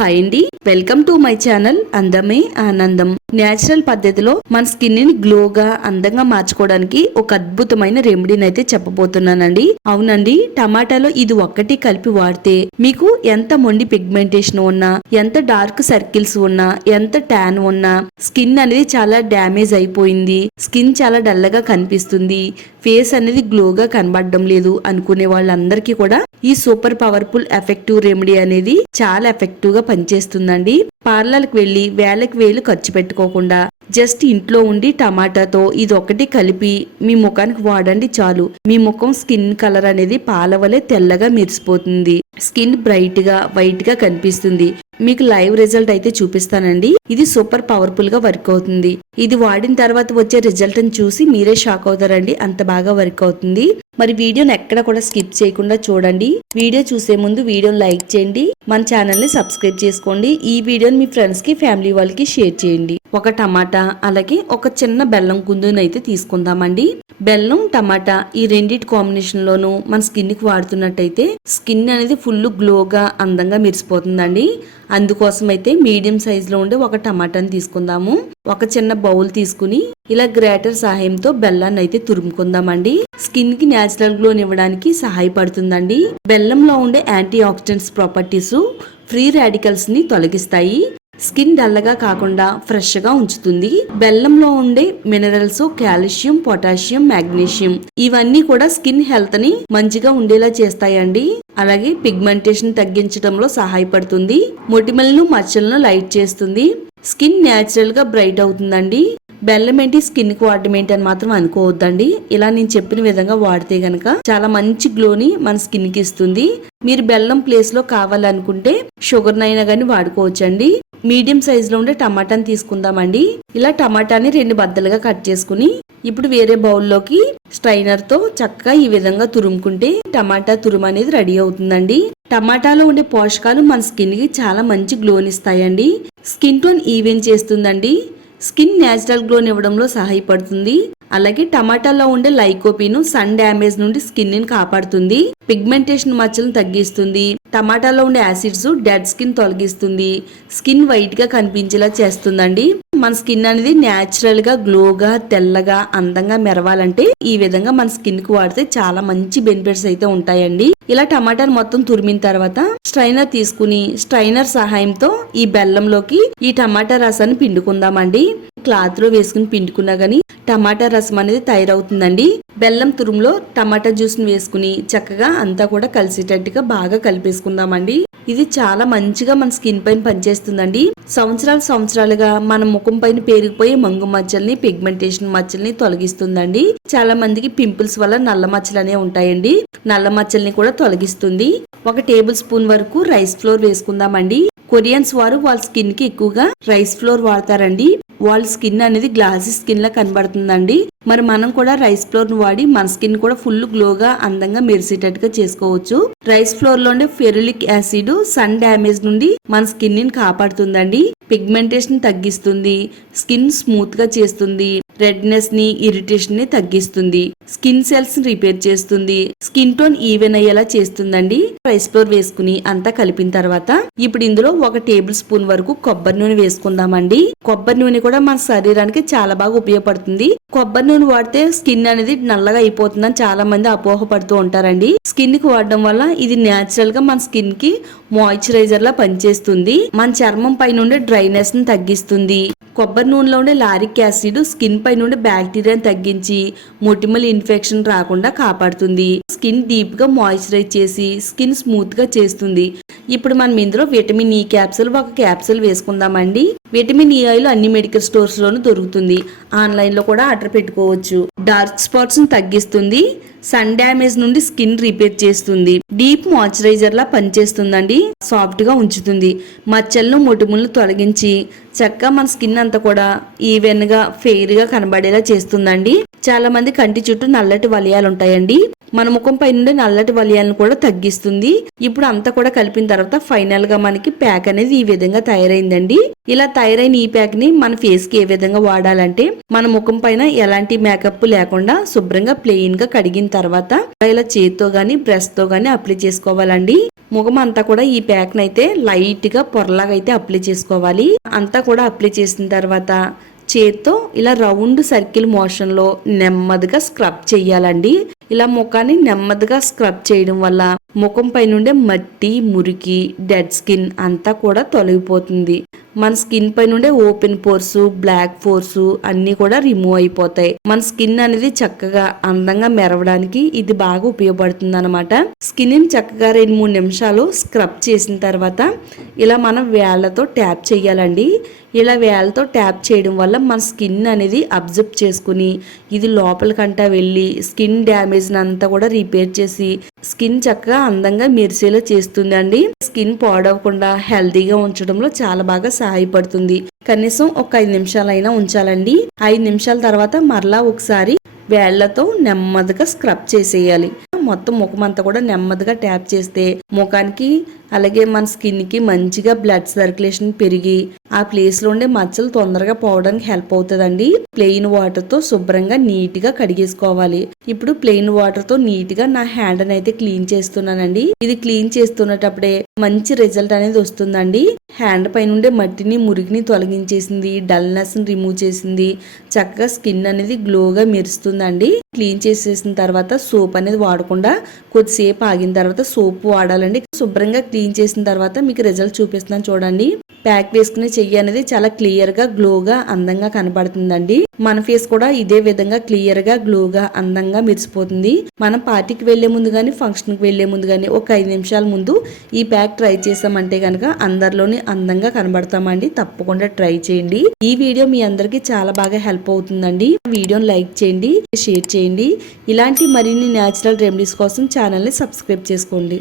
Hi అండి, welcome to my channel అందమే ఆనందం. నేచురల్ పద్ధతిలో మన స్కిన్ ని గ్లోగా అందంగా మార్చుకోవడానికి ఒక అద్భుతమైన రెమెడీని అయితే చెప్పబోతున్నానండి. అవునండి, టమాటాలో ఇది ఒక్కటి కలిపి వాడితే మీకు ఎంత మొండి పిగ్మెంటేషన్ ఉన్నా, ఎంత డార్క్ సర్కిల్స్ ఉన్నా, ఎంత ట్యాన్ ఉన్నా, స్కిన్ అనేది చాలా డ్యామేజ్ అయిపోయింది, స్కిన్ చాలా డల్ గా కనిపిస్తుంది, ఫేస్ అనేది గ్లోగా కనబడడం లేదు అనుకునే వాళ్ళందరికీ కూడా ఈ సూపర్ పవర్ఫుల్ ఎఫెక్టివ్ రెమెడీ అనేది చాలా ఎఫెక్టివ్ గా పనిచేస్తుందండి. పార్లర్కి వెళ్లి వేలకు వేలు ఖర్చు పెట్టుకోకుండా జస్ట్ ఇంట్లో ఉండి టమాటాతో ఇది ఒకటి కలిపి మీ ముఖానికి వాడండి చాలు. మీ ముఖం స్కిన్ కలర్ అనేది పాల వలె తెల్లగా మెరిసిపోతుంది, స్కిన్ బ్రైట్ గా వైట్ గా కనిపిస్తుంది. మీకు లైవ్ రిజల్ట్ అయితే చూపిస్తానండి. ఇది సూపర్ పవర్ఫుల్ గా వర్క్ అవుతుంది. ఇది వాడిన తర్వాత వచ్చే రిజల్ట్ ని చూసి మీరే షాక్ అవుతారండి, అంత బాగా వర్క్ అవుతుంది. మరి వీడియోని ఎక్కడ కూడా స్కిప్ చేయకుండా చూడండి. వీడియో చూసే ముందు వీడియోని లైక్ చేయండి, మన ఛానల్ ని సబ్స్క్రైబ్ చేసుకోండి. ఈ వీడియోని మీ ఫ్రెండ్స్ కి ఫ్యామిలీ వాళ్ళకి షేర్ చేయండి. ఒక టమాటా అలాగే ఒక చిన్న బెల్లం కుందుని అయితే తీసుకుందామండి. బెల్లం టమాటా ఈ రెండింటి కాంబినేషన్ లోను మన స్కిన్ కి వాడుతున్నట్టయితే స్కిన్ అనేది ఫుల్ గ్లోగా అందంగా మెరిసిపోతుందండి. అందుకోసం అయితే మీడియం సైజ్ లో ఉండే ఒక టమాటాని తీసుకుందాము. ఒక చిన్న బౌల్ తీసుకుని ఇలా గ్రేటర్ సహాయంతో బెల్లాన్ని అయితే తురుముకుందామండి. స్కిన్ కి న్యాచురల్ గ్లో ఇవ్వడానికి సహాయపడుతుందండి. బెల్లంలో ఉండే antioxidants properties free radicals ని తొలగిస్తాయి, స్కిన్ డల్లగా కాకుండా ఫ్రెష్ గా ఉంచుతుంది. బెల్లంలో ఉండే మినరల్స్ కాల్షియం, పొటాషియం, మాగ్నీషియం ఇవన్నీ కూడా స్కిన్ హెల్త్ ని మంచిగా ఉండేలా చేస్తాయండి. అలాగే పిగ్మెంటేషన్ తగ్గించడంలో సహాయపడుతుంది, మొటిమలను మచ్చలను లైట్ చేస్తుంది, స్కిన్ న్యాచురల్ గా బ్రైట్ అవుతుందండి. బెల్లం ఏంటి స్కిన్ కి వాడటం ఏంటి అని మాత్రం అనుకోవద్దండి. ఇలా నేను చెప్పిన విధంగా వాడితే గనక చాలా మంచి గ్లోని మన స్కిన్ కి ఇస్తుంది. మీరు బెల్లం ప్లేస్ లో కావాలనుకుంటే షుగర్ నైనా గానీ వాడుకోవచ్చండి. మీడియం సైజ్ లో ఉండే టమాటాని తీసుకుందామండి. ఇలా టమాటాని 2 బద్దలుగా కట్ చేసుకుని ఇప్పుడు వేరే బౌల్లోకి స్ట్రైనర్ తో చక్కగా ఈ విధంగా తురుముకుంటే టమాటా తురుము అనేది రెడీ అవుతుందండి. టమాటాలో ఉండే పోషకాలు మన స్కిన్ కి చాలా మంచి గ్లోనిస్తాయండి. స్కిన్ టోన్ ఈవెన్ చేస్తుందండి, స్కిన్ న్యాచురల్ గ్లో ఇవ్వడంలో సహాయపడుతుంది. అలాగే టమాటాలో ఉండే లైకోపిన్ సన్ డ్యామేజ్ నుండి స్కిన్ ని కాపాడుతుంది, పిగ్మెంటేషన్ మచ్చలను తగ్గిస్తుంది. టమాటాలో ఉండే యాసిడ్స్ డెడ్ స్కిన్ తొలగిస్తుంది, స్కిన్ వైట్ గా కనిపించేలా చేస్తుందండి. మన స్కిన్ అనేది న్యాచురల్ గా గ్లోగా తెల్లగా అందంగా మెరవాలంటే ఈ విధంగా మన స్కిన్ కు వాడితే చాలా మంచి బెనిఫిట్స్ అయితే ఉంటాయండి. ఇలా టమాటాను మొత్తం తురిమిన తర్వాత స్ట్రైనర్ తీసుకుని స్ట్రైనర్ సహాయంతో ఈ బెల్లంలోకి ఈ టమాటా రసాన్ని పిండుకుందామండి. క్లాత్ లో వేసుకుని పిండుకున్నా గానీ టమాటా రసం అనేది తయారవుతుందండి. బెల్లం తురుములో టమాటా జ్యూస్ ని వేసుకుని చక్కగా అంతా కూడా కలిసేటట్టుగా బాగా కలిపేసుకుందామండి. ఇది చాలా మంచిగా మన స్కిన్ పైన పనిచేస్తుందండి. సంవత్సరాలుగా మన ముఖం పైన పేరుకుపోయే మంగు మచ్చల్ని, పిగ్మెంటేషన్ మచ్చల్ని తొలగిస్తుందండి. చాలా మందికి పింపుల్స్ వల్ల నల్ల మచ్చలు అనేవి ఉంటాయండి, నల్ల మచ్చల్ని కూడా తొలగిస్తుంది. 1 టేబుల్ స్పూన్ వరకు రైస్ ఫ్లోర్ వేసుకుందామండి. కొరియన్స్ వారు వాళ్ళ స్కిన్ కి ఎక్కువగా రైస్ ఫ్లోర్ వాడతారండి. వాళ్ళ స్కిన్ అనేది గ్లాసీ స్కిన్ లా కనబడుతుందండి. మరి మనం కూడా రైస్ ఫ్లోర్ ను వాడి మన స్కిన్ కూడా ఫుల్ గ్లోగా అందంగా మెరిసేటట్టుగా చేసుకోవచ్చు. రైస్ ఫ్లోర్ లో ఉండే ఫెరులిక్ యాసిడ్ సన్ డ్యామేజ్ నుండి మన స్కిన్ ని కాపాడుతుందండి, పిగ్మెంటేషన్ తగ్గిస్తుంది, స్కిన్ స్మూత్ గా చేస్తుంది, రెడ్నెస్ ని ఇరిటేషన్ ని తగ్గిస్తుంది, స్కిన్ సెల్స్ ని రిపేర్ చేస్తుంది, స్కిన్ టోన్ ఈవెన్ అయ్యేలా చేస్తుందండి. రైస్ ఫ్లోర్ వేసుకుని అంతా కలిపిన తర్వాత ఇప్పుడు ఇందులో 1 టేబుల్ స్పూన్ వరకు కొబ్బరి నూనె వేసుకుందామండి. కొబ్బరి నూనె కూడా మన శరీరానికి చాలా బాగా ఉపయోగపడుతుంది. కొబ్బరి నూనె వాడితే స్కిన్ అనేది నల్లగా అయిపోతుందని చాలా మంది అపోహపడుతూ ఉంటారండి. స్కిన్ కి వాడడం వల్ల ఇది న్యాచురల్ గా మన స్కిన్ కి మాయిశ్చరైజర్ లా పనిచేస్తుంది, మన చర్మం పై నుండి డ్రైనెస్ ని తగ్గిస్తుంది. కొబ్బరి నూనెలో ఉండే లారిక్ యాసిడ్ స్కిన్ పై నుండి బ్యాక్టీరియాని తగ్గించి మొటిమల్ ఇన్ఫెక్షన్ రాకుండా కాపాడుతుంది, స్కిన్ డీప్ గా మాయిశ్చరైజ్ చేసి స్కిన్ స్మూత్ గా చేస్తుంది. ఇప్పుడు మనం ఇందులో విటమిన్ ఈ క్యాప్సూల్ 1 క్యాప్సూల్ వేసుకుందామండి. విటమిన్ ఈ ఆయిల్ అన్ని మెడికల్ స్టోర్స్ లోనూ దొరుకుతుంది, ఆన్లైన్ లో కూడా ఆర్డర్ పెట్టుకోవచ్చు. డార్క్ స్పాట్స్ ని తగ్గిస్తుంది, సన్ డ్యామేజ్ నుండి స్కిన్ రిపేర్ చేస్తుంది, డీప్ మాయిశ్చరైజర్ లా పనిచేస్తుందండి, సాఫ్ట్ గా ఉంచుతుంది, మచ్చలను మొటిమలను తొలగించి చక్కగా మన స్కిన్ అంతా కూడా ఈవెన్ గా ఫెయిర్ గా కనబడేలా చేస్తుందండి. చాలా మంది కంటి చుట్టూ నల్లటి వలయాలు ఉంటాయండి, మన ముఖం పై నుండి నల్లటి వలయాలను కూడా తగ్గిస్తుంది. ఇప్పుడు అంతా కూడా కలిపిన తర్వాత ఫైనల్ గా మనకి ప్యాక్ అనేది ఈ విధంగా తయారైందండి. ఇలా తయారైన ఈ ప్యాక్ ని మన ఫేస్ కి ఏ విధంగా వాడాలంటే, మన ముఖం పైన ఎలాంటి మేకప్ లేకుండా శుభ్రంగా ప్లెయిన్ గా కడిగిన తర్వాత ఇలా చేతితో గానీ బ్రష్ తో గానీ అప్లై చేసుకోవాలండి. ముఖం అంతా కూడా ఈ ప్యాక్ నైతే లైట్ గా పొరలాగా అయితే అప్లై చేసుకోవాలి. అంతా కూడా అప్లై చేసిన తర్వాత చేత్తో ఇలా రౌండ్ సర్కిల్ మోషన్ లో నెమ్మదిగా స్క్రబ్ చేయాలండి. ఇలా ముఖాన్ని నెమ్మదిగా స్క్రబ్ చేయడం వల్ల ముఖం పై నుండే మట్టి, మురికి, డెడ్ స్కిన్ అంతా కూడా తొలగిపోతుంది. మన స్కిన్ పై నుండే ఓపెన్ పోర్స్, బ్లాక్ పోర్స్ అన్ని కూడా రిమూవ్ అయిపోతాయి. మన స్కిన్ అనేది చక్కగా అందంగా మెరవడానికి ఇది బాగా ఉపయోగపడుతుంది అనమాట. స్కిన్ ని చక్కగా 2-3 నిమిషాలు స్క్రబ్ చేసిన తర్వాత ఇలా మనం వేళ్లతో ట్యాప్ చేయాలండి. ఇలా వేళ్లతో ట్యాప్ చేయడం వల్ల మన స్కిన్ అనేది అబ్జర్వ్ చేసుకుని ఇది లోపలికంటా వెళ్ళి స్కిన్ డ్యామేజ్ అంతా కూడా రిపేర్ చేసి స్కిన్ చక్కగా అందంగా మెరిసేలా చేస్తుంది అండి. స్కిన్ పాడవకుండా హెల్తీగా ఉంచడంలో చాలా బాగా సహాయపడుతుంది. కనీసం ఒక 5 నిమిషాలైనా ఉంచాలండి. 5 నిమిషాల తర్వాత మరలా ఒకసారి వేళ్లతో నెమ్మదిగా స్క్రబ్ చేసేయాలి. మొత్తం ముఖం అంతా కూడా నెమ్మదిగా ట్యాప్ చేస్తే ముఖానికి అలాగే మన స్కిన్ కి మంచిగా బ్లడ్ సర్క్యులేషన్ పెరిగి ఆ ప్లేస్ లో ఉండే మచ్చలు తొందరగా పోవడానికి హెల్ప్ అవుతుందండి. ప్లెయిన్ వాటర్ తో శుభ్రంగా నీట్ గా కడిగేసుకోవాలి. ఇప్పుడు ప్లెయిన్ వాటర్ తో నీట్ గా నా హ్యాండ్ అయితే క్లీన్ చేస్తున్నానండి. ఇది క్లీన్ చేస్తున్నప్పుడే మంచి రిజల్ట్ అనేది వస్తుందండి. హ్యాండ్ పైన ఉండే మట్టిని, మురికిని తొలగించేసింది, డల్నెస్ ని రిమూవ్ చేసింది, చక్కగా స్కిన్ అనేది గ్లోగా మెరుస్తుందండి. క్లీన్ చేసేసిన తర్వాత సోప్ అనేది వాడకుండా కొద్దిసేపు ఆగిన తర్వాత సోప్ వాడాలండి. శుభ్రంగా క్లీన్ చేసిన తర్వాత మీకు రిజల్ట్ చూపిస్తున్నాను చూడండి. ప్యాక్ వేసుకునే చెయ్యి అనేది చాలా క్లియర్ గా గ్లోగా అందంగా కనబడుతుందండి. మన ఫేస్ కూడా ఇదే విధంగా క్లియర్ గా గ్లోగా అందంగా మెరిసిపోతుంది. మనం పార్టీకి వెళ్లే ముందు గానీ ఫంక్షన్ కి వెళ్లే ముందు గానీ ఒక 5 నిమిషాల ముందు ఈ ప్యాక్ ట్రై చేసామంటే గనక అందరిలోని అందంగా కనబడతామండి. తప్పకుండా ట్రై చేయండి. ఈ వీడియో మీ అందరికి చాలా బాగా హెల్ప్ అవుతుందండి. వీడియోని లైక్ చేయండి, షేర్ చేయండి. ఇలాంటి మరిన్ని న్యాచురల్ రెమెడీస్ కోసం ఛానల్ ని సబ్స్క్రైబ్ చేసుకోండి.